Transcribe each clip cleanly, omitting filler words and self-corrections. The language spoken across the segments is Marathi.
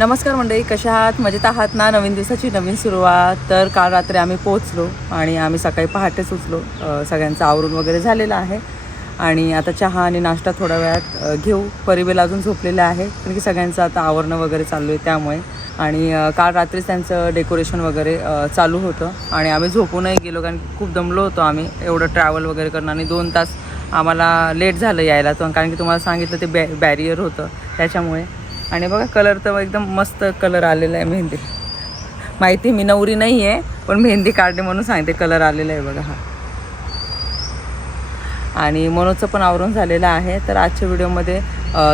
नमस्कार मंडळी, कशा आहात? मजेत आहात ना? नवीन दिवसाची नवीन सुरुवात. तर काल रात्री आम्ही पोहोचलो आणि आम्ही सकाळी पहाटेच उठलो. सगळ्यांचं आवरून वगैरे झालेलं आहे आणि आता चहा आणि नाश्ता थोड्या वेळात घेऊ. परिबेल अजून झोपलेलं आहे कारण की सगळ्यांचं आता आवरणं वगैरे चालू आहे त्यामुळे. आणि काल रात्रीच त्यांचं डेकोरेशन वगैरे चालू होतं आणि आम्ही झोपूनही गेलो कारण खूप दमलो होतो आम्ही एवढं ट्रॅव्हल वगैरे करणं आणि 2 तास आम्हाला लेट झालं यायला. तर कारण की तुम्हाला सांगितलं ते बॅरियर होतं त्याच्यामुळे. आणि बघा कलर तर एकदम मस्त कलर आलेला आहे. मेहंदी माहिती मी नवरी नाही आहे पण मेहंदी काढणे म्हणून सांगते. कलर आलेला आहे बघा हा. आणि मनोजचं पण आवरून झालेलं आहे. तर आजच्या व्हिडिओमध्ये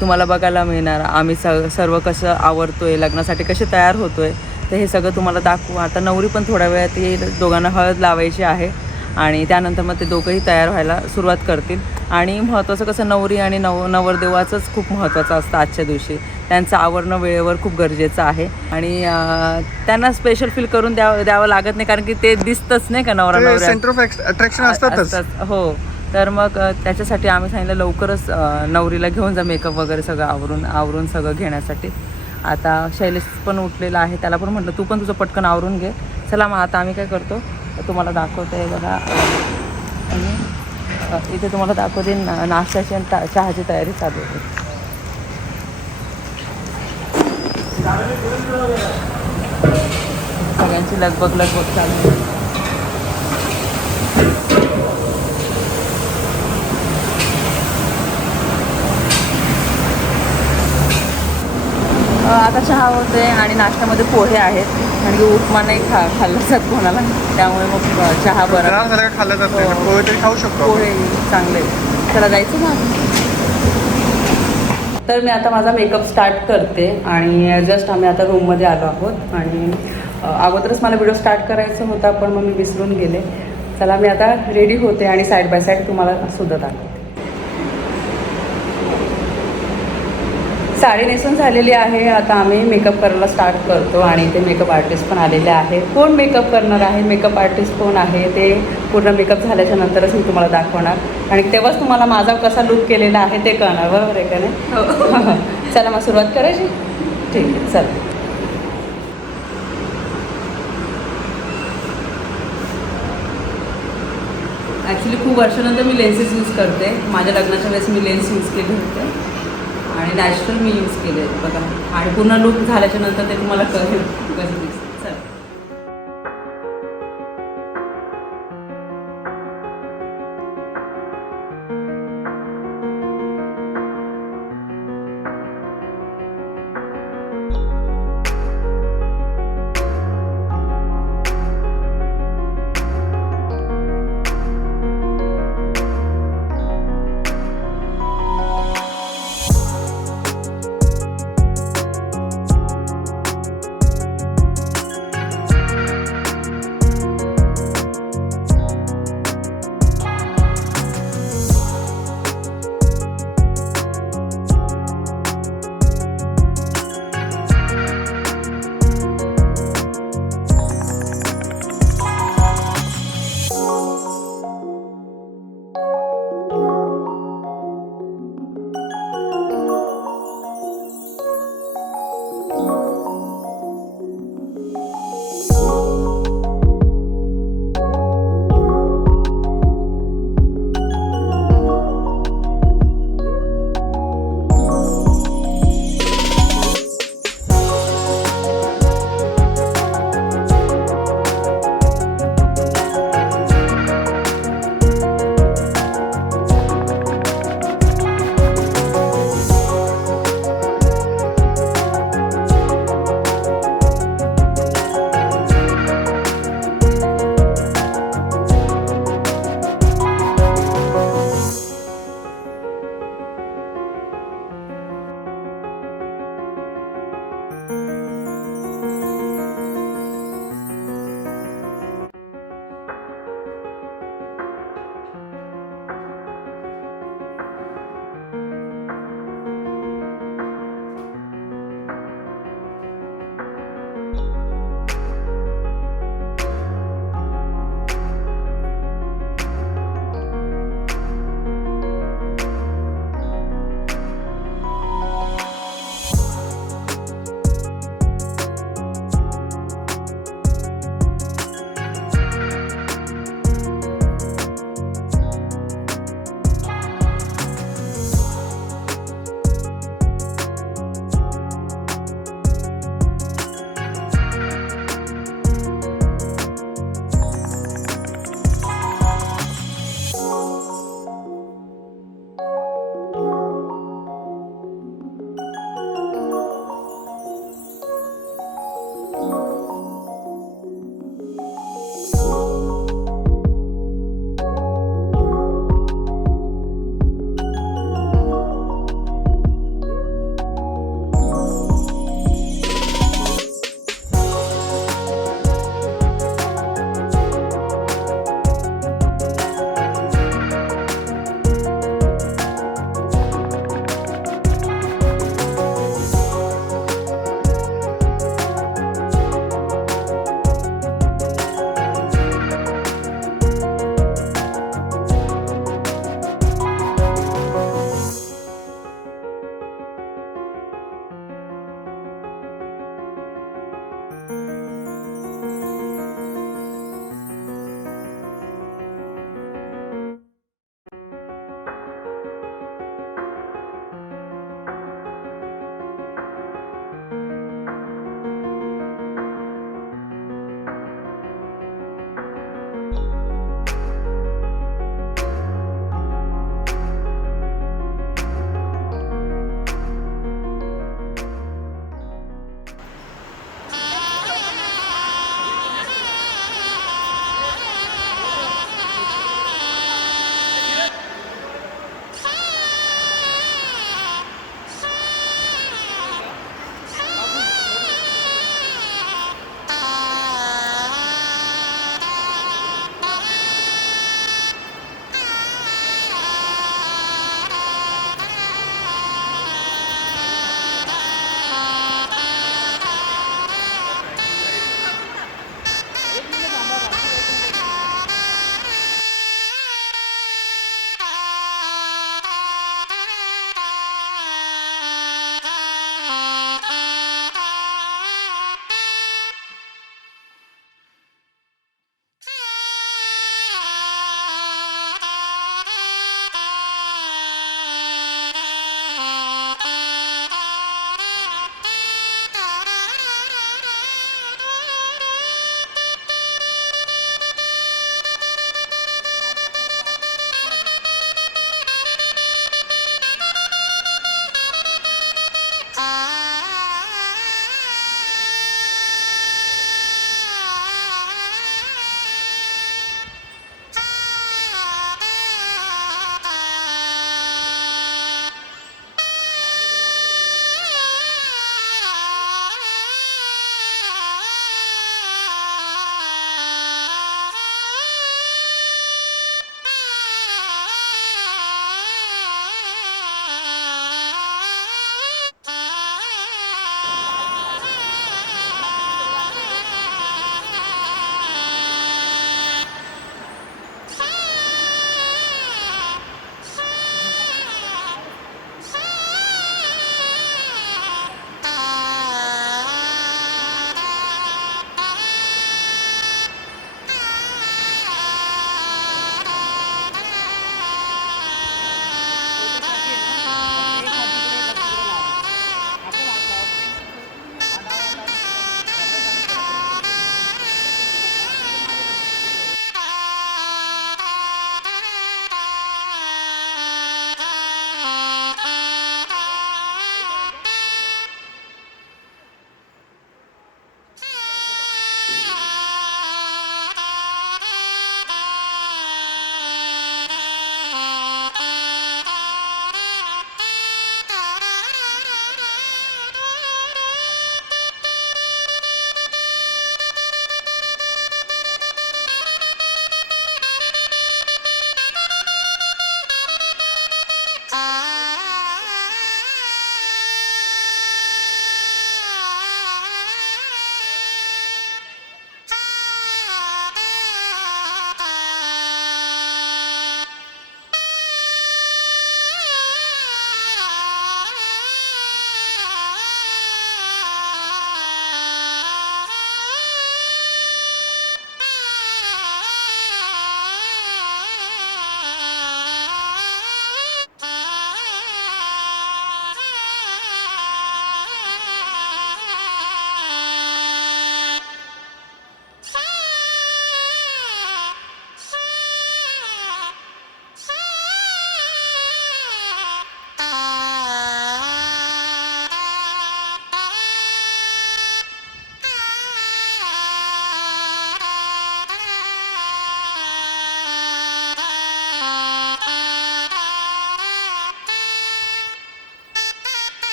तुम्हाला बघायला मिळणार आम्ही सर्व कसं आवरतो आहे, लग्नासाठी कसे तयार होतो आहे, तर हे सगळं तुम्हाला दाखवू. आता नवरी पण थोड्या वेळात येईल, दोघांना हळद लावायची आहे आणि त्यानंतर मग ते दोघंही तयार व्हायला सुरुवात करतील. आणि महत्त्वाचं कसं नवरी आणि नवरदेवाचंच खूप महत्त्वाचं असतं आजच्या दिवशी. त्यांचं आवरणं वेळेवर खूप गरजेचं आहे आणि त्यांना स्पेशल फील करून द्यावं लागत नाही कारण की ते दिसतंच नाही का नवरा नवऱ्या सेंटर ऑफ अट्रॅक्शन असतात. हो, तर मग त्याच्यासाठी आम्ही सांगितलं लवकरच नवरीला घेऊन जा मेकअप वगैरे सगळं आवरून सगळं घेण्यासाठी. आता शैलेश पण उठलेला आहे, त्याला पण म्हटलं तू पण तुझं पटकन आवरून घे. चला मग आता आम्ही काय करतो तुम्हाला दाखवते बघा. आणि इथे तुम्हाला दाखवते नाश्त्याची आणि चहाची तयारी चालू होते. सगळ्यांची लगबग चालू आहे. आता चहा होते आणि नाश्त्यामध्ये पोहे आहेत कारण की उपमा नाही खाल्लं जात कोणाला, त्यामुळे मग चहा बरं खाल्लं जात नाही. पोहे तरी खाऊ शकतो. पोहे चांगले. चला जायचं ना. तर मी आता माझा मेकअप स्टार्ट करते आणि जस्ट आम्ही आता रूममध्ये आलो आहोत. आणि अगोदरच मला व्हिडिओ स्टार्ट करायचा होता पण मग मी विसरून गेले. चला मी आता रेडी होते आणि साईड बाय साईड तुम्हाला सुद्धा दाखवते. साडी नेसून झालेली आहे. आता आम्ही मेकअप करायला स्टार्ट करतो आणि इथे मेकअप आर्टिस्ट पण आलेले आहे. कोण मेकअप करणार आहे, मेकअप आर्टिस्ट कोण आहे ते पूर्ण मेकअप झाल्याच्या नंतरच मी तुम्हाला दाखवणार आणि तेव्हाच तुम्हाला माझा कसा लूक केलेला आहे ते कळणार. बरोबर आहे का नाही? चला मग सुरुवात करायची. ठीक आहे, चला. ॲक्च्युली खूप वर्षानंतर मी लेन्सेस यूज करते. माझ्या लग्नाच्या वेळेस मी लेन्स यूज केले होते आणि नॅचरल मी यूज केले बघा. आणि पूर्ण लूक झाल्याच्या नंतर ते तुम्हाला कळेल कसं दिसतं. चला.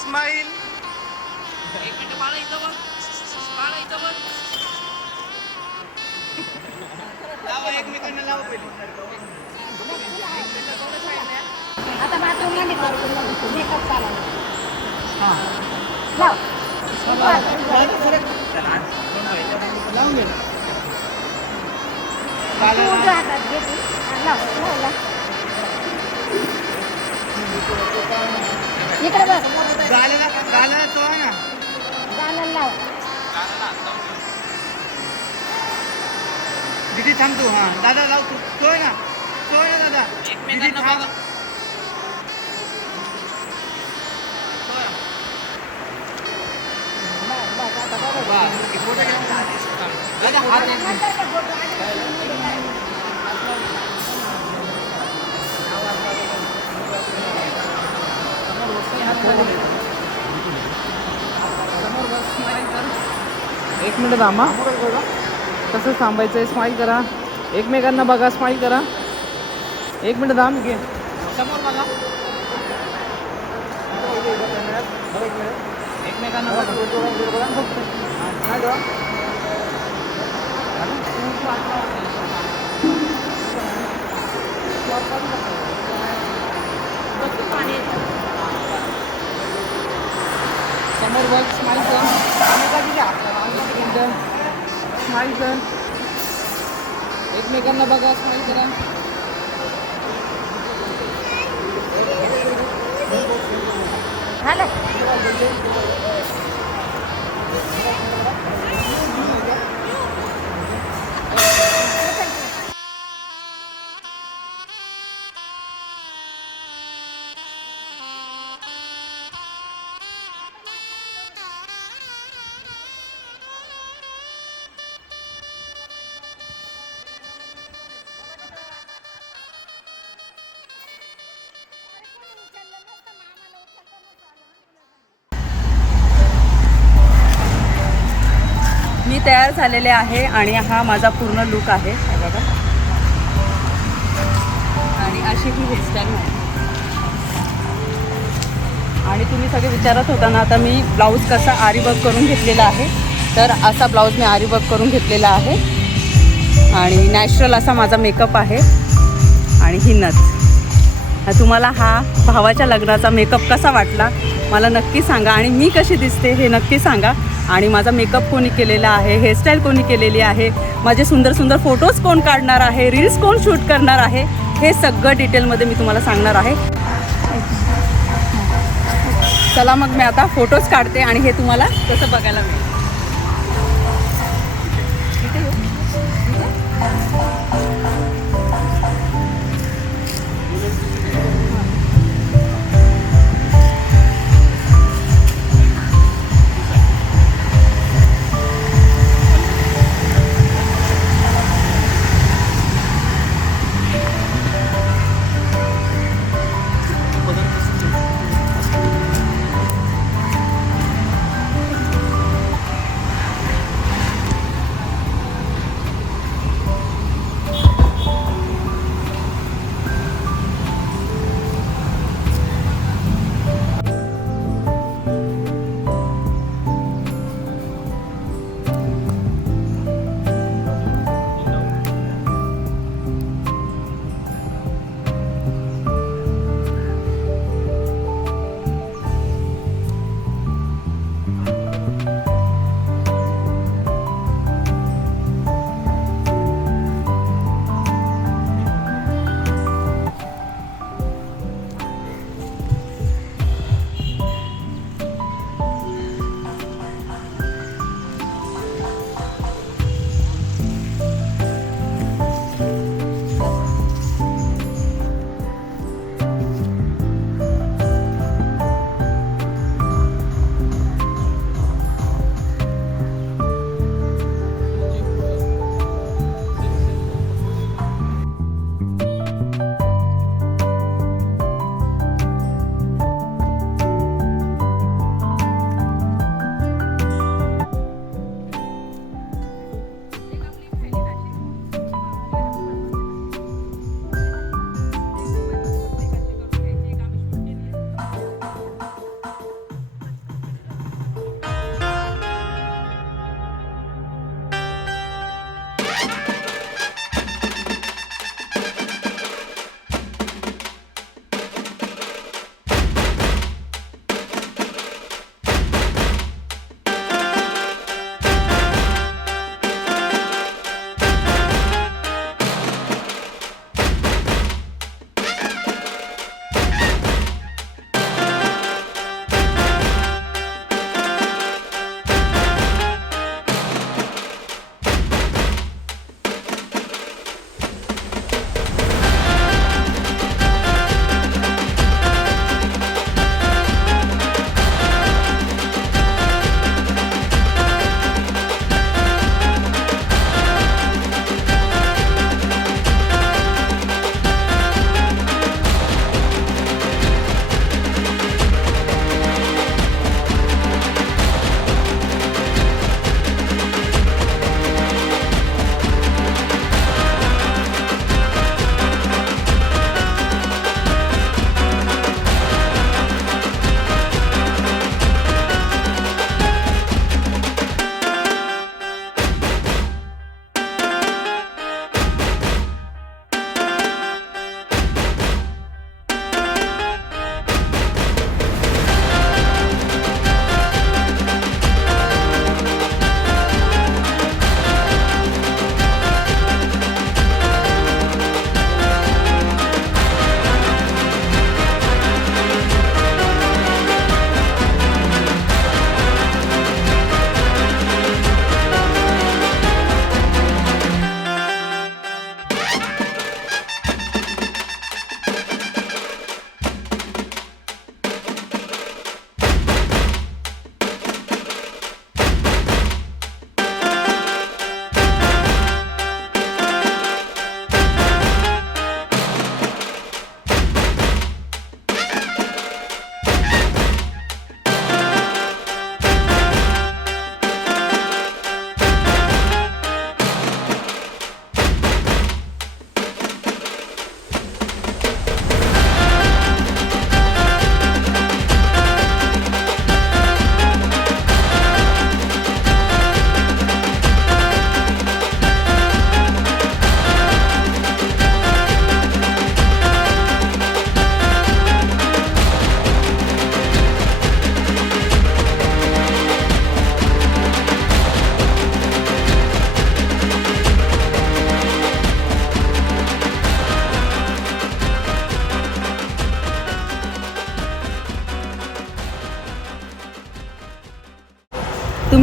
स्माईल. एकमेकांना लावा पहिले. आता बाथरूम मध्ये मेकअप चालू. लाव. लावून घे. तू उजव्या हातात घे ती. लाव, लाव, लाव. इकडे बघ. गालाला तो आहे ना. गालाला लाव. दीदी थांब तू. हा दादा लाव तू. तो आहे ना दादा. दीदी थांब. दादा हात एक मिनिट थांबा. कसं थांबायचं आहे? स्माईल करा, एकमेकांना बघा, स्माईल करा. एक मिनिट थांब. घे समोर बघा. एकमेकांना बघा. समोर बघ, स्माईल कर. स्माईल कर. एकमेकांना बघा, स्माईल करा. झालं. मी तयार झालेले आहे आणि हा माझा पूर्ण लुक आहे. हे बघा. आणि अशी ही हेअरस्टाईल आहे. आणि तुम्ही सगळे विचारत होता ना, आता मी ब्लाऊज कसा आरी वर्क करून घेतलेला आहे. तर असा ब्लाऊज मी आरी वर्क करून घेतलेला आहे. आणि नॅचरल असा माझा मेकअप आहे. आणि ही नथ. तुम्हाला हा भावाच्या लग्नाचा मेकअप कसा वाटला मला नक्की सांगा. आणि मी कशी दिसते हे नक्की सांगा. आणि माझा मेकअप कोणी केलेला आहे, हेअरस्टाईल कोणी केलेली आहे, माझे सुंदर सुंदर फोटोज कोण काढणार आहे, रील्स कोण शूट करणार आहे, हे सगळं डिटेलमध्ये मी तुम्हाला सांगणार आहे. चला मग मी आता फोटोज काढते आणि हे तुम्हाला कसं बघायला मिळेल.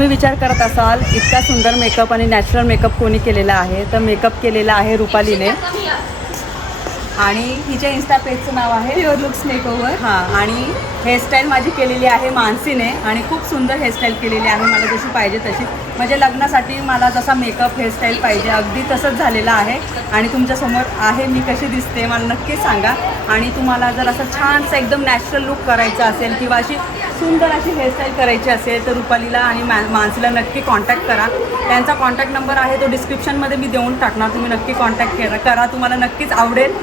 तुम्ही विचार करत असाल इतका सुंदर मेकअप आणि नॅचरल मेकअप कोणी केलेला आहे, तर मेकअप केलेला आहे रुपालीने. आणि हिच्या इन्स्टा पेजचं नाव आहे प्युअर लुक्स मेकओव्हर. हां, आणि हेअरस्टाईल माझी केलेली आहे मानसीने आणि खूप सुंदर हेअरस्टाईल केलेली आहे, मला जशी पाहिजे तशी. म्हणजे लग्नासाठी मला जसा मेकअप हेअरस्टाईल पाहिजे अगदी तसंच झालेलं आहे. आणि तुमच्यासमोर आहे मी कशी दिसते मला नक्की सांगा. आणि तुम्हाला जर असं छानसं एकदम नॅचरल लुक करायचं असेल किंवा अशी सुंदर अशी हेअरस्टाईल करायची असेल तर रुपालीला आणि मानसीला नक्की कॉन्टॅक्ट करा. त्यांचा कॉन्टॅक्ट नंबर आहे तो डिस्क्रिप्शनमध्ये मी देऊन टाकणार, तुम्ही नक्की कॉन्टॅक्ट करा, तुम्हाला नक्कीच आवडेल,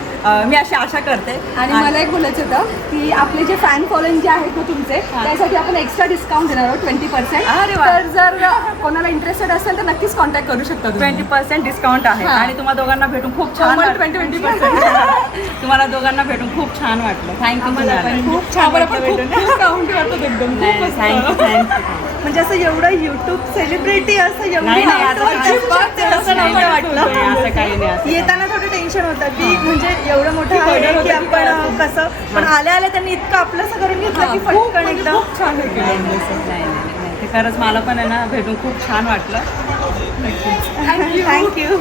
मी अशी आशा करते. आणि मला एक बोलायचं होतं की आपले जे फॅन फॉलोइंग जे आहेत ना तुमचे, त्यासाठी आपण एक्स्ट्रा डिस्काउंट देणार आहोत 20%. अरे वा. तर जर कोणाला इंटरेस्टेड असेल तर नक्कीच कॉन्टॅक्ट करू शकता तुम्ही. 20% डिस्काउंट आहे. हां. आणि तुम्हाला दोघांना भेटून खूप छान कमल वाटलं. 20% तुम्हाला दोघांना भेटून खूप छान वाटलं. थँक्यू. खूप छान वाटतं एकदम. थँक्यू. म्हणजे असं एवढं युट्यूब सेलिब्रिटी असं नाही, नाही, असं असं नाही नव्हतं वाटलं. असं काही नाही, असं येताना थोडं टेन्शन होतं की म्हणजे एवढं मोठं आहे की आपण कसं, पण आल्या आल्या त्यांनी इतकं आपलंसं करून घेतलं की फटकन एकदम छान नाही, ते खरंच मला पण आहे ना भेटून खूप छान वाटलं. थँक्यू.